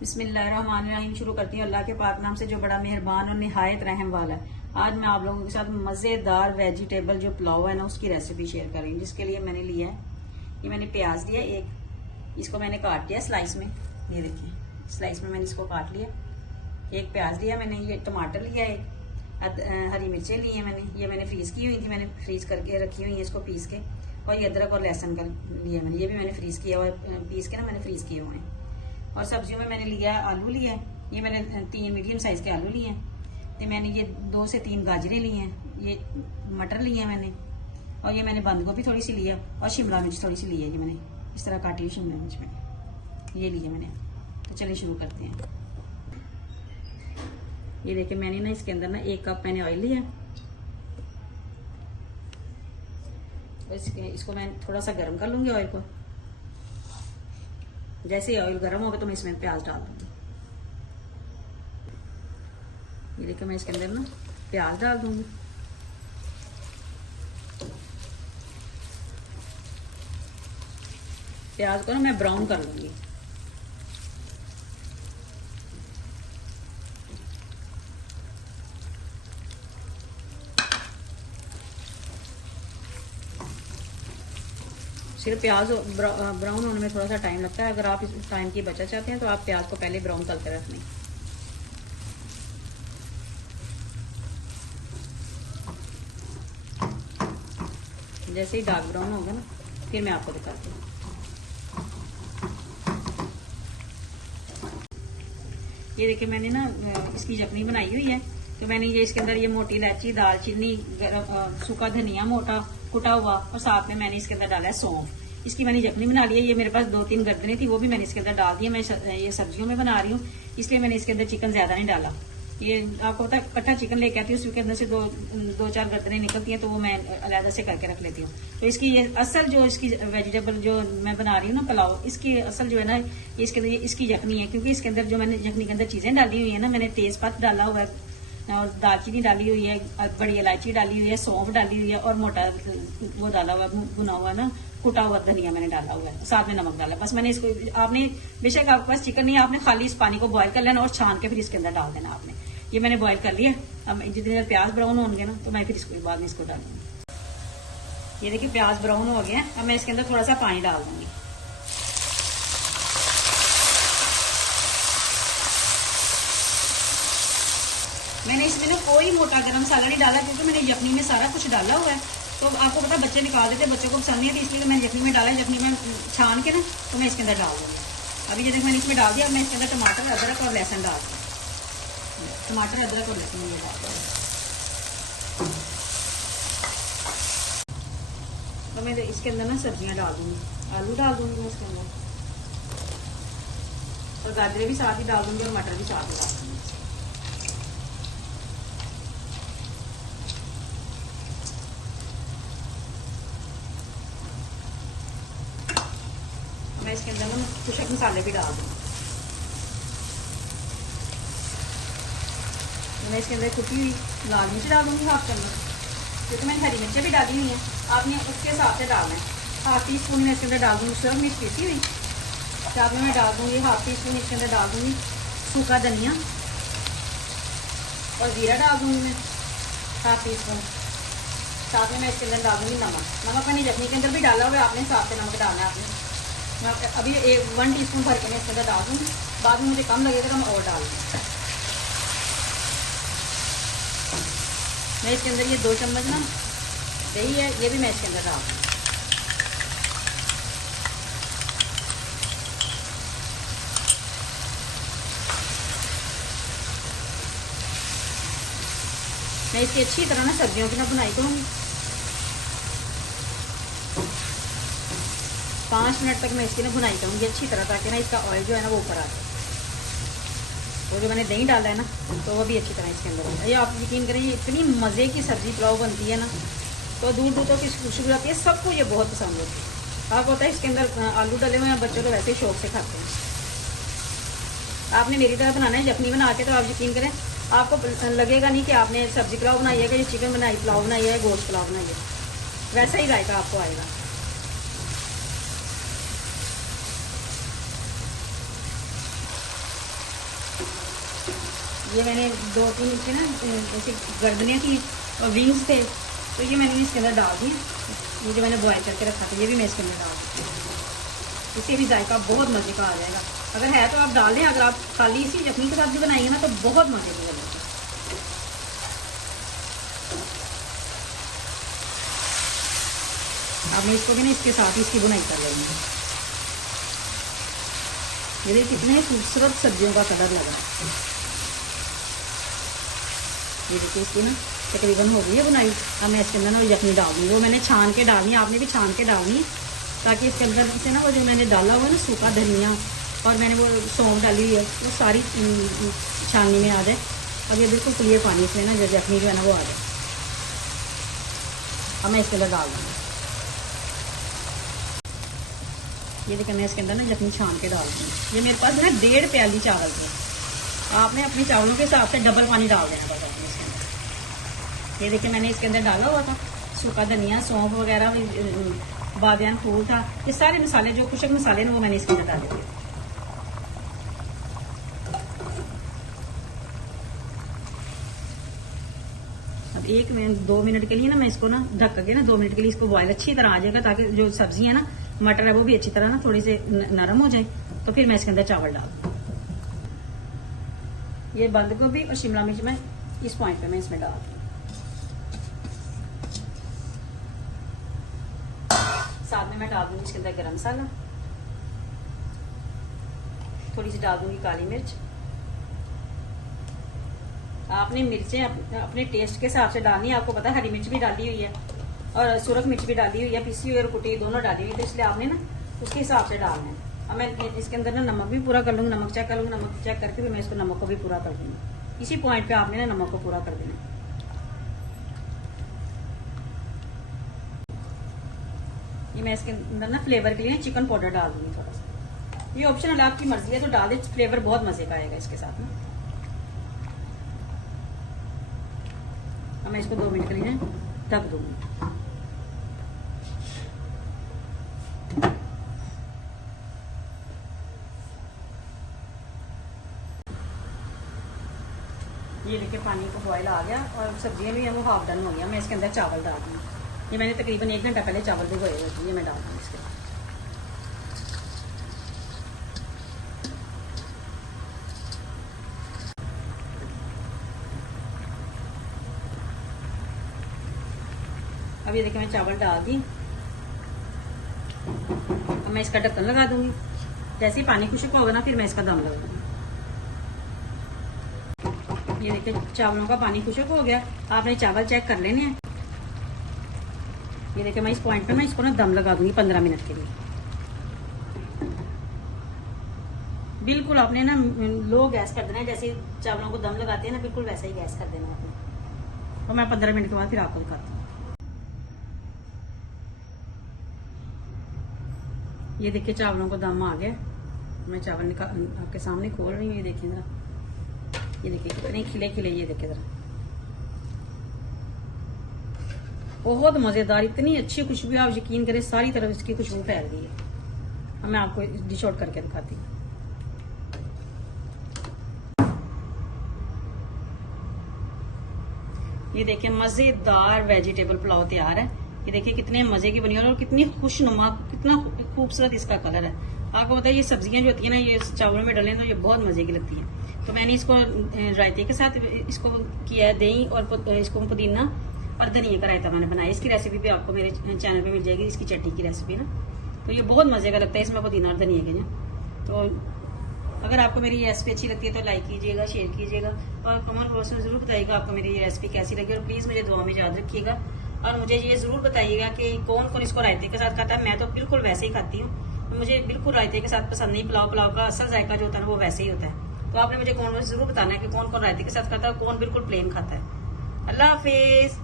बिस्मिल्लाहिर्रहमानिर्रहीम। शुरू करती हूँ अल्लाह के पाक नाम से जो बड़ा मेहरबान और निहायत रहम वाला है। आज मैं आप लोगों के साथ मज़ेदार वेजिटेबल जो पुलाव है ना उसकी रेसिपी शेयर कर रही हूँ। जिसके लिए मैंने लिया है, ये मैंने प्याज लिया एक, इसको मैंने काट लिया स्लाइस में। ये देखिए स्लाइस में मैंने इसको काट लिया। एक प्याज लिया मैंने, ये टमाटर लिया एक, हरी मिर्चें ली हैं मैंने फ्रीज की हुई थी, मैंने फ्रीज करके रखी हुई है इसको पीस के। और ये अदरक और लहसुन का लिया मैंने, ये भी मैंने फ्रीज किया और पीस के ना मैंने फ्रीज किए हुए हैं। और सब्जियों में मैंने लिया आलू लिया है, ये मैंने 3 मीडियम साइज के आलू लिए हैं। तो मैंने ये 2 से 3 गाजरें ली हैं, ये मटर लिए हैं मैंने, और ये मैंने बंद गोभी थोड़ी सी लिया और शिमला मिर्च थोड़ी सी ली है। ये मैंने इस तरह काटी हुई शिमला मिर्च मैंने ये लिया मैंने। तो चलिए शुरू करते हैं। ये देखिए मैंने ना इसके अंदर ना 1 कप मैंने ऑयल लिया। इसको मैं थोड़ा सा गर्म कर लूंगी ऑयल को। जैसे ही ऑयल गर्म होगा तो मैं इसमें प्याज डाल दूंगी। ये देखिए मैं इसके अंदर ना प्याज डाल दूंगी। प्याज को ना मैं ब्राउन कर लूंगी। सिर्फ प्याज ब्राउन होने में थोड़ा सा टाइम लगता है। अगर आप इस टाइम की बचत चाहते हैं तो आप प्याज को पहले ब्राउन करके रख लें। जैसे ही डार्क ब्राउन होगा ना फिर मैं आपको दिखाती हूँ। ये देखिए मैंने ना इसकी चटनी बनाई हुई है। तो मैंने ये इसके अंदर ये मोटी इलायची, दालचीनी, सूखा धनिया मोटा कुटा हुआ, और साथ में मैंने इसके अंदर डाला है सौंफ। इसकी मैंने चटनी बना ली है। ये मेरे पास 2-3 गर्दनें थी, वो भी मैंने इसके अंदर डाल दी है। मैं ये सब्जियों में बना रही हूँ इसलिए मैंने इसके अंदर चिकन ज्यादा नहीं डाला। ये आपको पता है कट्ठा चिकन लेके आती हूँ, उसके अंदर से 2-4 गर्दनें निकलती हैं, तो वो मैं अलग से करके रख लेती हूँ। तो इसकी ये असल जो इसकी वेजिटेबल जो मैं बना रही हूँ ना पुलाव, इसकी असल जो है ना इसके अंदर इसकी यखनी है। क्योंकि इसके अंदर जो मैंने यखनी के अंदर चीजें डाली हुई है ना, मैंने तेजपत्ता डाला हुआ है और दालचीनी डाली हुई है, बड़ी इलायची डाली हुई है, सौंफ डाली हुई है, और मोटा वो डाला हुआ है भुना हुआ ना कुटा हुआ धनिया मैंने डाला हुआ है, साथ में नमक डाला। बस मैंने इसको, आपने बेशक आपके पास चिकन नहीं है, आपने खाली इस पानी को बॉयल कर लेना और छान के फिर इसके अंदर डाल देना आपने। ये मैंने बॉयल कर लिया। अब जितनी देर प्याज ब्राउन होंगे ना तो मैं फिर इसको बाद में इसको डालूंगी। ये देखिए प्याज ब्राउन हो गया। अब मैं इसके अंदर थोड़ा सा पानी डाल दूंगी। मैंने इसमें ना कोई मोटा गरम मसाला नहीं डाला क्योंकि मैंने यखनी में सारा कुछ डाला हुआ है। तो आपको पता बच्चे निकाल देते, बच्चों को पसंद नहीं है, इसलिए मैंने यखनी में डाला। यखनी में छान के ना तो मैं इसके अंदर डाल दूंगी। अभी ये देखो मैंने इसमें डाल दिया। अब मैं इसके अंदर टमाटर, अदरक और लहसुन डाल दूँ। टमाटर, अदरक और लहसुन ये डाल दूँ। तो मैं इसके अंदर ना सब्जियां डाल दूंगी। आलू डाल दूंगी इसके अंदर, और गाजरें भी साथ ही डाल दूंगी, और मटर भी साथ ही डाल दूंगी। मैं इसके अंदर ना कुछ मसाले भी डाल दूंगी। मैं इसके अंदर कुटी हुई लाल मिर्च डाल दूंगी हाफ चम्मच, क्योंकि मैंने हरी मिर्चें भी डाली हुई हैं। आपने उसके हिसाब से डालना है। ½ टीस्पून मैं इसके अंदर डाल दूंगी सिर्फ मिर्च पीसी हुई। साथ में मैं डाल दूंगी ½ टीस्पून इसके अंदर डाल दूंगी सूखा धनिया, और जीरा डाल दूंगी मैं ½ टीस्पून। साथ में मैं इसके अंदर डाल दूंगी नमक मैंने चटनी के अंदर भी डाला हुआ है, आपने हिसाब से नमक डालना है आपने। मैं अभी 1 टीस्पून भर के मैं इसके अंदर डाल दूंगी। बाद में मुझे कम लगेगा तो मैं और डाल दूँगी। मैं इसके अंदर ये 2 चम्मच ना दही है, ये भी मैं इसके अंदर डाल दूँगी। मैं इसकी अच्छी तरह ना सब्जियों की ना बुनाई करूँगी। 5 मिनट तक मैं इसकी ना बुनाई करूँगी अच्छी तरह, ताकि ना इसका ऑयल जो है ना वो ऊपर आ जाए। वो जो मैंने दही डाला है ना तो वो भी अच्छी तरह इसके अंदर होगा। ये आप यकीन करें, ये इतनी मज़े की सब्जी पुलाव बनती है ना, तो दूर दूर तक इसकी खुशबू आती है। सबको ये बहुत पसंद होती है। आपको पता है इसके अंदर आलू डले हुए हैं, बच्चों तो वैसे ही शौक से खाते हैं। आपने मेरी तरह बनाना है यखनी बना के, तो आप यकीन करें आपको लगेगा नहीं कि आपने सब्जी पुलाव बनाई है कि चिकन बनाई पुलाव बनाई है, गोश्त पुलाव बनाई है। वैसा ही जायका आपको आएगा। ये मैंने 2-3 नीचे ना ऐसे गर्दनें थी और विंग्स थे, तो ये मैंने इसके अंदर डाल दिए। ये जो मैंने बॉयल करके रखा था ये भी मैं इसके अंदर डाल दी। इससे भी जायका बहुत मज़े का आ जाएगा। अगर है तो आप डाल दें, अगर आप खाली इसी यखनी के साथ भी बनाएंगे ना तो बहुत मज़े की बनेगी। अब मैं इसको भी ना इसके साथ ही इसकी बुनाई कर लेंगे। ये कितने खूबसूरत सब्जियों का कलर लग रहा है। ये देखिए इसकी ना तकरीबन हो गई है बुनाई। अब मैं इसके अंदर ना यखनी डाल दूँगी। वो मैंने छान के डालनी है, आपने भी छान के डालनी है, ताकि इसके अंदर से ना वो जो मैंने डाला हुआ है ना सूखा धनिया और मैंने वो सौंफ डाली हुई है वो सारी छाननी में आ जाए। अब ये बिल्कुल क्लियर पानी से ना जो यखनी जो है ना वो आ जाए। अब मैं इसके अंदर डाल दूँगी। ये देखिए मैं इसके अंदर ना यखनी छान के डाल दूँगी। ये मेरे पास ना 1.5 प्याली चावल थे। आपने अपने चावलों के हिसाब से डबल पानी डाल देना बस आपने इसके अंदर। ये देखिए मैंने इसके अंदर डाला हुआ था सूखा धनिया, सौंफ वगैरह, बादियान फूल था, ये सारे मसाले जो खुशक मसाले ना वो मैंने इसके अंदर डाले थे। अब 1-2 मिनट के लिए ना मैं इसको ना ढक के ना 2 मिनट के लिए इसको बॉयल अच्छी तरह आ जाएगा, ताकि जो सब्जी है ना मटर है वो भी अच्छी तरह ना थोड़ी सी नरम हो जाए। तो फिर मैं इसके अंदर चावल डाल दूँ। ये बंद गोभी और शिमला मिर्च मैं इस पॉइंट पे मैं इसमें डाल दूँ। साथ में मैं डाल दूंगी इसके अंदर गरम मसाला, थोड़ी सी डाल दूंगी काली मिर्च। आपने मिर्चें अपने टेस्ट के हिसाब से डालनी है। आपको पता है हरी मिर्च भी डाली हुई है और सुरख मिर्च भी डाली हुई है, पिसी हुई और कुटी दोनों डाली हुई है, तो इसलिए आपने ना उसके हिसाब से डालना है। अब मैं इसके अंदर ना नमक भी पूरा कर लूँगी, नमक चेक कर लूँगी, नमक चेक करके भी मैं इसको नमक को भी पूरा कर दूँगी। इसी पॉइंट पे आपने ना नमक को पूरा कर देना। ये मैं इसके अंदर ना फ्लेवर के लिए चिकन पाउडर डाल दूँगी थोड़ा सा। ये ऑप्शनल, आपकी मर्जी है तो डाल दे, फ्लेवर बहुत मजे का आएगा इसके साथ ना। अब मैं इसको 2 मिनट के लिए ढक दूँगी। ये देखिए पानी को बॉयल आ गया और सब्जियां भी है वो हाफ डन हो गया। मैं इसके अंदर चावल डाल दूँगी। ये मैंने तकरीबन 1 घंटा पहले चावल भिगोए हुए थे, ये मैं डाल दूँगी इसके अंदर। अब ये देखिए मैं चावल डाल दी। अब मैं इसका ढक्कन लगा दूंगी। जैसे ही पानी खुश्क होगा ना फिर मैं इसका दम लगा दूंगी। ये देखिए चावलों का पानी खुश्क हो गया। आपने चावल चेक कर लेने हैं। ये देखिए मैं इस पॉइंट पे मैं इसको ना दम लगा दूंगी 15 मिनट के लिए। बिल्कुल आपने ना लो गैस कर देना है, जैसे चावलों को दम लगाते हैं ना बिल्कुल वैसा ही गैस कर देना है आपने। तो मैं 15 मिनट के बाद फिर आपको दिखाती हूँ। ये देखिए चावलों को दम आ गया। मैं चावल निकाल आपके सामने खोल रही हूँ। ये देखिए जरा, ये देखिए कितने खिले खिले, ये देखिए जरा बहुत मजेदार, इतनी अच्छी खुशबू, आप यकीन करें सारी तरफ इसकी खुशबू फैल गई है। अब मैं आपको डिश आउट करके दिखाती हूँ। ये देखिए मजेदार वेजिटेबल पुलाव तैयार है। ये देखिए कितने मजे की बनी है और कितनी खुशनुमा, कितना खूबसूरत इसका कलर है। आपको पता है ये सब्जियां जो होती है ना ये चावलों में डलें तो ये बहुत मजे की लगती है। तो मैंने इसको रायते के साथ इसको किया है, दही और इसको पुदीना और धनिया का रायता मैंने बनाया। इसकी रेसिपी भी आपको मेरे चैनल पे मिल जाएगी, इसकी चटनी की रेसिपी ना। तो ये बहुत मजे का लगता है इसमें पुदीना और धनिया के ना। तो अगर आपको मेरी रेसिपी अच्छी लगती है तो लाइक कीजिएगा, शेयर कीजिएगा और कमेंट बॉक्स में जरूर बताइएगा आपको मेरी ये रेसिपी कैसी लगी। और प्लीज मुझे दुआ में याद रखिएगा और मुझे ये जरूर बताइएगा कि कौन कौन इसको रायते के साथ खाता है। मैं तो बिल्कुल वैसे ही खाती हूँ, मुझे बिल्कुल रायते के साथ पसंद नहीं। पुलाव का असल जायका जो होता है वो वैसे ही होता है। तो आपने मुझे कौन जरूर बताना है कि कौन कौन रायते के साथ खाता है, कौन बिल्कुल प्लेन खाता है। अल्लाह हाफिज।